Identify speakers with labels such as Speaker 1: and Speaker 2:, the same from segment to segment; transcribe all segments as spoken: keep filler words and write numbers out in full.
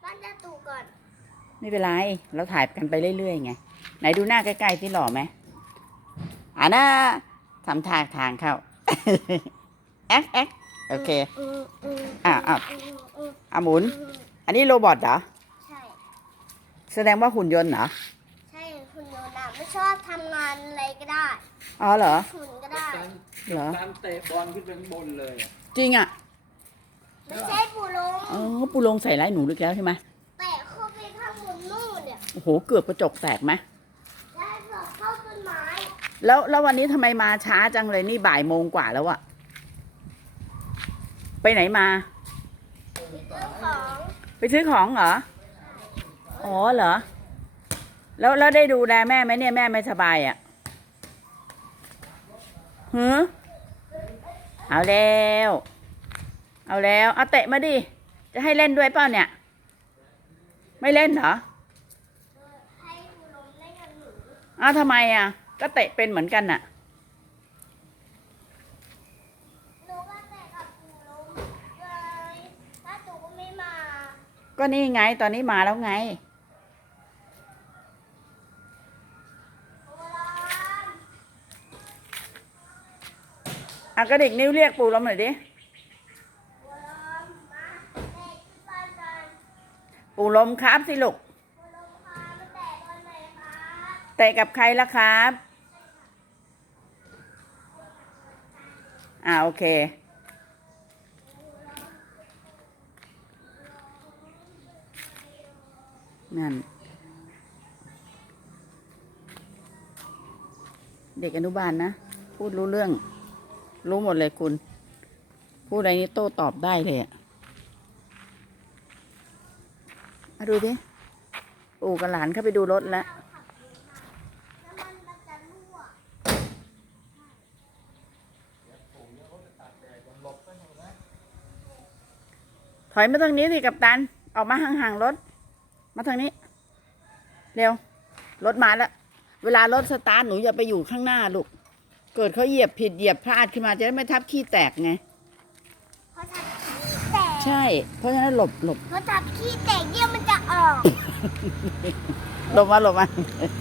Speaker 1: ปั้นจะตูก่อน
Speaker 2: ไม่เป็นไรเราถ่ายกันไปเรื่อยๆไงไหนดูหน้าใกล้ๆที่หล่อไหมอ่านะทำทางทางเข้าแอ๊กแอ๊กโอเคอ่าอ่าอ่าหมุนอันนี้โรบอทเหรอ
Speaker 1: ใช่
Speaker 2: แสดงว่าหุ่นยนต์เหรอ
Speaker 1: ใช่หุ่นยนต์อะไม่ชอบทำงานอะไรก็ได้
Speaker 2: อ๋อเหรอ
Speaker 1: หุ่นก็ได้
Speaker 2: เหรอ
Speaker 3: การเตะบอลขึ้นไปข้างบนเลย
Speaker 2: จริงอ่ะ
Speaker 1: ไม่ใช่ปูลง
Speaker 2: อ๋อปูลงใส่ร้ายหนูลึกแล้วใช่ไหม
Speaker 1: แตะเข้าไปข้างบนนู่นเนี่ย
Speaker 2: โอ้โหเกือบกระจกแตกไหม
Speaker 1: ได้เกือบเข้าต้นไม้
Speaker 2: แล้วแล้ววันนี้ทำไมมาช้าจังเลยนี่บ่ายโมงกว่าแล้วอะไปไหนมาไปซื้อของเหรออ๋อเหรอแล้วแล้วได้ดูแลแม่ไหมเนี่ยแม่ไม่สบายอะหือเอาแล้วเอาแล้วเอาเตะมาดิจะให้เล่นด้วยเปล่าเนี่ยไม่เล่นเหรอ
Speaker 1: ให้ปูลงเล่นกับหนู
Speaker 2: อ้าวทำไมอะก็เตะเป็นเหมือนกันน่ะ
Speaker 1: หนูก็เตะกับปูลงเลยถ้าตูก็ไม่มา
Speaker 2: ก็นี่ไงตอนนี้มาแล้วไงอ่ะกระดิกนิ้วเรียกปู่ลมหน่อยดิปู่ลมครับสิลูกเตะกับใครล่ะครับอ่าโอเคนั่นเด็กอนุบาลนะพูดรู้เรื่องรู้หมดเลยคุณพูดอะไรนี่โต้ตอบได้เลยอะมาดูดิปู่กับหลานเข้าไปดูรถแล้วถอยมาทางนี้สิกัปตันออกมาห่างๆรถมาทางนี้เร็วรถมาแล้วเวลารถสตาร์ทหนูอย่าไปอยู่ข้างหน้าลูกเกิดเขาเหยียบผิดเหยียบพลาดขึ้นมาจะได้ไม่ทับขี้แตกไง
Speaker 1: เพราะทับขี้แตก
Speaker 2: ใช่เพราะฉะนั้นหลบหลบ
Speaker 1: เพราะทับขี้แตกเยี่ยมันจะออก
Speaker 2: หลบมาหลบมา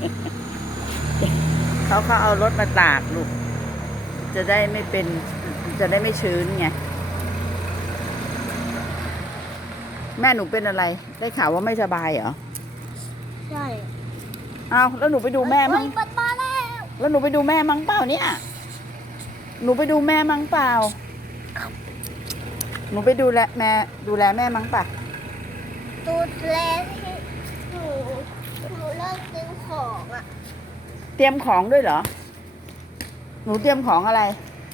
Speaker 2: เขาเขาเอารถมาตากลูกจะได้ไม่เป็นจะได้ไม่ชื้นไงแม่หนูเป็นอะไรได้ข่าวว่าไม่สบายเหรอ
Speaker 1: ใช่
Speaker 2: อ้าวแล้วหนูไปดูแม่มั้งแล้วหนูไปดูแม่มั้งเปล่าเนี่ยหนูไปดูแม่มั้งเปล่าหนูไปดูแลแม่ดูแลแม่มั้งป่ะ
Speaker 1: ดูแลหนูหนูเลิกซื้อของอ่ะ
Speaker 2: เตรียมของด้วยเหรอหนูเตรียมของอะไร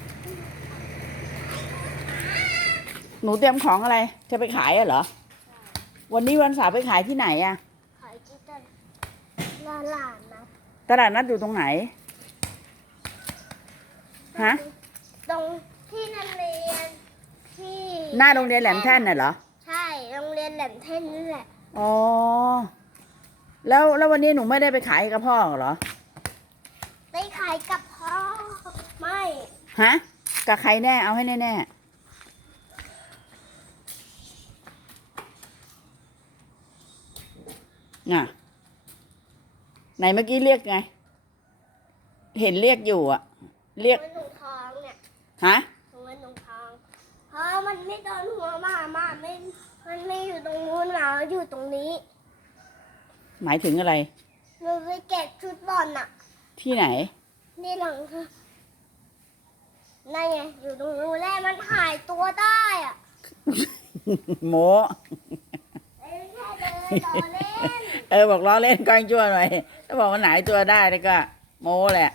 Speaker 2: หนูเตรียมของอะไรจะไปขายอะเหรอวันนี้วันเสาร์ไปขายที่ไหนอะ
Speaker 1: ขายที่ตลาดนัด
Speaker 2: ตลาดนัดอยู่ตรงไหนฮะ
Speaker 1: ตรงที่โรงเรียนที่
Speaker 2: หน้าโรงเรียนแหลมแท่นน่ะเหรอ
Speaker 1: ใช่โรงเรียนแหลมแท่นนี่แหละ
Speaker 2: อ๋อแล้วแล้ววันนี้หนูไม่ได้ไปขายกับพ่อเหรอ
Speaker 1: ไปขายกับพ่อไม่
Speaker 2: ฮะกับใครแน่เอาให้แน่แน่น่ะไหนเมื่อกี้เรียกไงเห็นเรียกอยู่อะเรียก
Speaker 1: หนูท้องเนี่ย
Speaker 2: ฮะ
Speaker 1: หนูหนูท้องเพราะมันไม่โดนหัวมามาไม่มันไม่อยู่ตรงนู้นมาอยู่ตรงนี้
Speaker 2: หมายถึงอะไร
Speaker 1: หนูไปเก็บชุดบอลน่ะ
Speaker 2: ที่ไหน
Speaker 1: นี่หลังค่ะนั่นไงอยู่ตรงนู้นแล้วมันหายตัวได้อ่ะ
Speaker 2: โม
Speaker 1: เอ
Speaker 2: อบอกล้อเล่นก้อยชั่วหน่อยถ้าบอกมันหายตัวได้แล้วก็โม้แหละ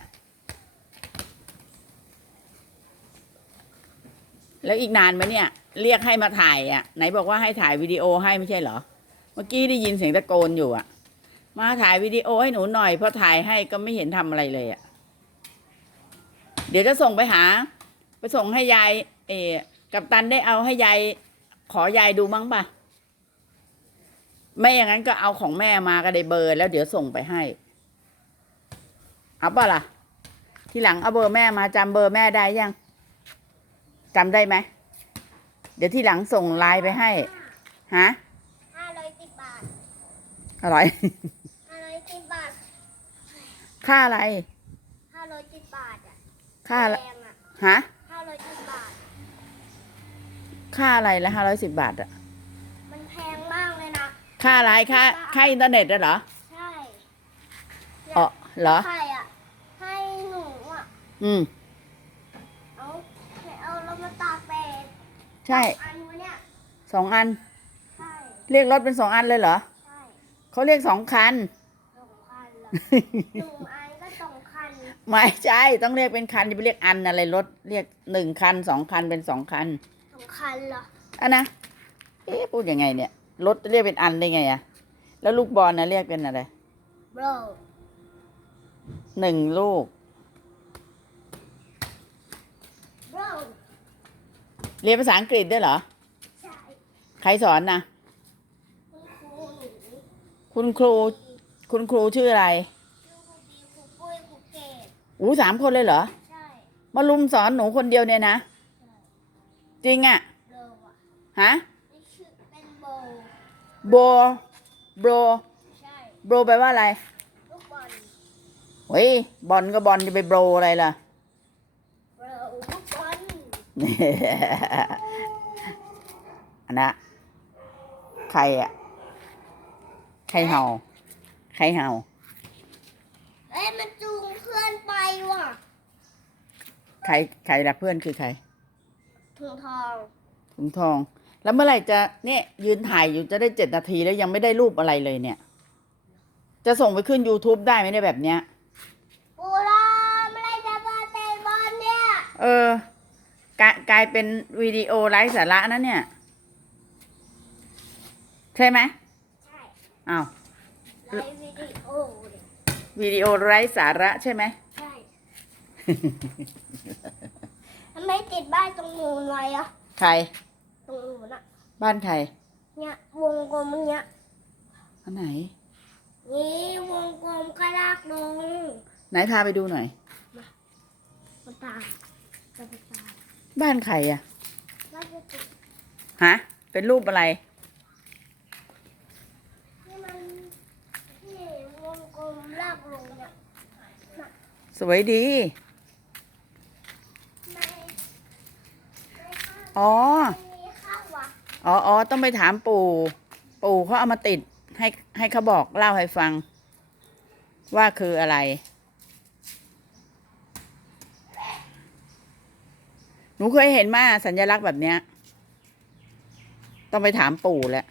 Speaker 2: แล้วอีกนานไหมเนี่ยเรียกให้มาถ่ายอ่ะไหนบอกว่าให้ถ่ายวิดีโอให้ไม่ใช่เหรอเมื่อกี้ได้ยินเสียงตะโกนอยู่อ่ะมาถ่ายวิดีโอให้หนูหน่อยพอถ่ายให้ก็ไม่เห็นทำอะไรเลยอ่ะเดี๋ยวจะส่งไปหาไปส่งให้ยายเอกัปตันได้เอาให้ยายขอยายดูมั้งป่ะไม่อย่างนั้นก็เอาของแม่มาก็ได้เบอร์แล้วเดี๋ยวส่งไปให้เอาป่ะล่ะทีหลังเอาเบอร์แม่มาจำเบอร์แม่ได้ยังจำได้ไหมเดี๋ยวทีหลังส่งไลน์ไปให้ฮะ
Speaker 1: ห้าร้อยสิบบาท
Speaker 2: อะไร
Speaker 1: ห้าร้อยสิบบาท
Speaker 2: ค่าอะไร
Speaker 1: ห้าร้อยสิบบาทอ่ะ
Speaker 2: ค่าอะไร
Speaker 1: แพงอ่ะ
Speaker 2: ฮะ
Speaker 1: ห้าร้อยสิบบาท
Speaker 2: ค่าอะไรละห้าร้อยสิบบาทอะ
Speaker 1: มันแพงมากเลยนะ
Speaker 2: ค่าอะไรค่าค่าอินเทอร์เน็ตอะเหรอ
Speaker 1: ใช่
Speaker 2: อ๋อเหรอ
Speaker 1: ใครอ่ะ ให้หนูอ่ะ
Speaker 2: อืม
Speaker 1: เอาเอาเรามาตากแดด
Speaker 2: ใช่
Speaker 1: อันวะเนี่ย
Speaker 2: สองอัน
Speaker 1: ใช่
Speaker 2: เรียกรถเป็นสองอันเลยเหรอ
Speaker 1: ใช่
Speaker 2: เขาเรียกสองคัน
Speaker 1: สองคันเหรอหนึ่งอันก็สองคัน
Speaker 2: ไม่ใช่ต้องเรียกเป็นคันจะไปเรียกอันอะไรรถเรียกหนึ่งคันสองคันเป็นสองคัน
Speaker 1: สองคันเหรอ
Speaker 2: อ่ะนะเอ๊ะพูดยังไงเนี่ยรถจะเรียกเป็นอันได้ไงอะแล้วลูกบอลนะเรียกเป็นอะไร
Speaker 1: bro
Speaker 2: หนึ่งลูก
Speaker 1: bro
Speaker 2: เรียนภาษาอังกฤษด้วยเหรอ
Speaker 1: ใช่
Speaker 2: ใครสอนนะ
Speaker 1: คุณครูหนู
Speaker 2: คุณครู คุณครูชื่ออะไร
Speaker 1: ชื่อครูบีครูปุ้ยครูเกด
Speaker 2: อู้สามคนเลยเหรอ
Speaker 1: ใช่
Speaker 2: มาลุมสอนหนูคนเดียวเนี่ยนะ จริงอะ
Speaker 1: โบอ่ะ
Speaker 2: ฮะ
Speaker 1: นี่ชื่อเป็นโบ
Speaker 2: โบโบ
Speaker 1: ใช่
Speaker 2: โบแปลว่าอะไร
Speaker 1: ลูกบอล
Speaker 2: เฮ้ยบอลก็บอลจะไปโบอะไรล่ะ
Speaker 1: โบลูกบอล
Speaker 2: อันนะใครอะใครเห่าใครเห่า
Speaker 1: เอ้ยมันจูงเพื่อนไปว่ะ
Speaker 2: ใครใครละเพื่อนคือใคร
Speaker 1: ถุงทอง
Speaker 2: ถุงทอง แล้วเมื่อไหร่จะเนี่ยยืนถ่ายอยู่จะได้เจ็ดนาทีแล้วยังไม่ได้รูปอะไรเลยเนี่ย จะส่งไปขึ้น YouTube ได้ไหมเนี่ยแบบเนี้ย
Speaker 1: ปูรอเมื่อไรจะมาเตะบอลเนี่ย
Speaker 2: เออกลายกลายเป็นวิดีโอไร้สาระนะเนี่ย ใช่ไหม
Speaker 1: ใช่
Speaker 2: อ้าว
Speaker 1: ไลฟ์วิดีโอเนี่ย
Speaker 2: วิดีโอไร้สาระใช่ไหม
Speaker 1: ใช่ ทำไมติดบ้านตรงนู้นไว้อะ
Speaker 2: ใคร
Speaker 1: ตรงนู้นอะ
Speaker 2: บ้านใคร
Speaker 1: เนี่ยวงกลมเนี้ย
Speaker 2: อันไหน
Speaker 1: นี่วงกลมกระลากลง
Speaker 2: ไหนพาไปดูหน่อย
Speaker 1: มาตายจะไปตาย
Speaker 2: บ้านใครอะ
Speaker 1: ว่าจะติด
Speaker 2: ฮะ เป็นรูปอะไร
Speaker 1: ที่มันที่วงกลมลากลงเนี่ย
Speaker 2: สวยดี
Speaker 1: ไม่ไม่ข้าง
Speaker 2: อ๋อ
Speaker 1: มันมีข้างวะ
Speaker 2: อ๋ออ๋อต้องไปถามปู่ ปู่เขาเอามาติดให้ให้เขาบอกเล่าให้ฟัง ว่าคืออะไร หนูเคยเห็นมาสัญลักษณ์แบบเนี้ย ต้องไปถามปู่แหละ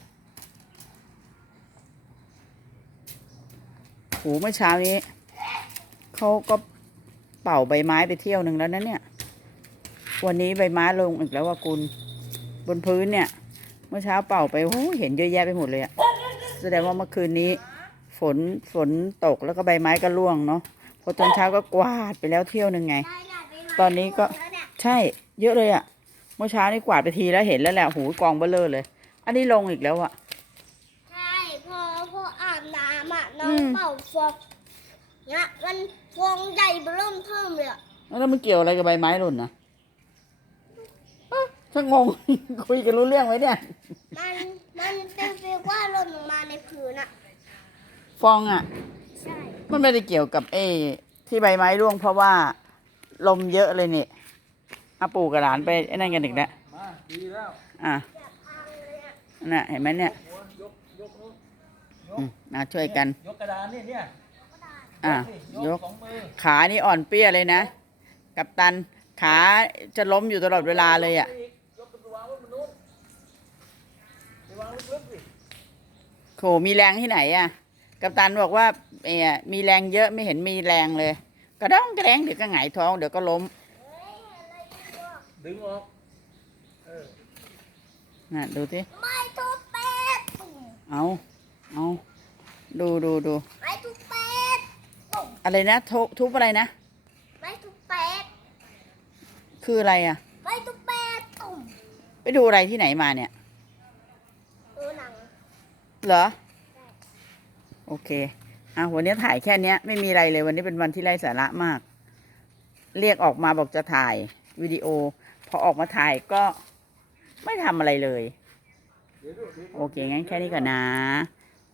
Speaker 2: โหเมื่อเช้านี้ เขาก็เป่าใบไม้ไปเที่ยวหนึ่งแล้วนะเนี่ย วันนี้ใบไม้ลงอีกแล้วว่าคุณ บนพื้นเนี่ย เมื่อเช้าเป่าไปโอ้เห็นเยอะแยะไปหมดเลยอะแสดงว่าเมื่อคืนนี้ ฝนฝนตกแล้วก็ใบไม้ก็ร่วงเนาะพอตอนเช้าก็กวาดไปแล้วเที่ยวหนึ่งไง
Speaker 1: ได้ได้ไปไห
Speaker 2: ตอนนี้ก็
Speaker 1: แล้วเนี่ย
Speaker 2: ใช่ เยอะเลยอะเมื่อเช้านี่กวาดไปทีแล้วเห็นแล้วแหละหูกองเบ้อเร่อเลย อันนี้ลงอีกแล้วอะ
Speaker 1: ใช่พอพออาบน้ำอ่ะน้อ
Speaker 2: อื
Speaker 1: ง
Speaker 2: ม
Speaker 1: เป่าฟองเนี่ยมันฟองใหญ่เริ่มเพิ่มเลยอะ
Speaker 2: แล้วมันเกี่ยวอะไรกับใบไม้หล่นนะเอ้าช่างง ง คุยกันรู้เรื่องไหมเนี่ย
Speaker 1: มันมันเป็นฟีลว่าหล่นลงมาในพื้นอ่ะ
Speaker 2: ฟองอะ
Speaker 1: ใช่
Speaker 2: มันไม่ได้เกี่ยวกับเอที่ใบไม้ร่วงเพราะว่าลมเยอะเลยเนี่ยอาปู่กับหลานไปไอ้นั่นกันอีกแล้ว
Speaker 3: มาดีแล้ว
Speaker 2: อ่ะ
Speaker 1: จะพังเลยอ่ะ
Speaker 2: น่ะเห็นไหมเนี่ย
Speaker 3: หัวยกยกนู้นย
Speaker 2: อื
Speaker 3: ก
Speaker 2: มอ่ะช่วยกัน
Speaker 3: ยกกระดานนี่เนี่ย
Speaker 2: อ่ะ
Speaker 3: นี่
Speaker 2: ย
Speaker 3: ย
Speaker 2: ก
Speaker 3: กสองมือ
Speaker 2: ขานี่อ่อนเปี้ยเลยนะ กับตันขาจะล้มอยู่ตลอดเวลาเลยอ่ะ
Speaker 3: อีกยกไปวางไว้บนนู้นไปวางลึกๆสิ
Speaker 2: โหมีแรงที่ไหนอ่ะ กับตันบอกว่าเออมีแรงเยอะไม่เห็นมีแรงเลย กระด้องกระแดงเดี๋ยวก็หงายท้องเดี๋ยวก็ล้ม
Speaker 1: เฮ้ยอะไรอยู่อะ
Speaker 3: ดึงออกเออ
Speaker 2: น่ะดูสิ
Speaker 1: ไม่ทุบเป็ด
Speaker 2: เอาเอาดูดูดู
Speaker 1: ไม่ทุบเป็ด
Speaker 2: อะไรนะทุบทุบอะไรนะ
Speaker 1: ไม่ทุบเป็ด
Speaker 2: คืออะไรอ่ะ
Speaker 1: ไม่ทุบเป็ดตุ่ม
Speaker 2: ไปดูอะไรที่ไหนมาเนี่ย
Speaker 1: ดูหนัง
Speaker 2: เหรอ โอเคอ่ะวันนี้ถ่ายแค่เนี้ย ไม่มีอะไรเลยวันนี้เป็นวันที่ไร้สาระมาก เรียกออกมาบอกจะถ่ายวิดีโอ พอออกมาถ่ายก็ไม่ทำอะไรเลย
Speaker 3: เดี๋ยวดูเดี๋ยวดู
Speaker 2: โอเค งั้นแค่นี้ก่อนนะ
Speaker 3: เดี๋ยว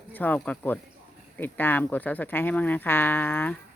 Speaker 2: ชอบก็กดติดตามกด ซับสไครบ์ ให้มั่งนะคะ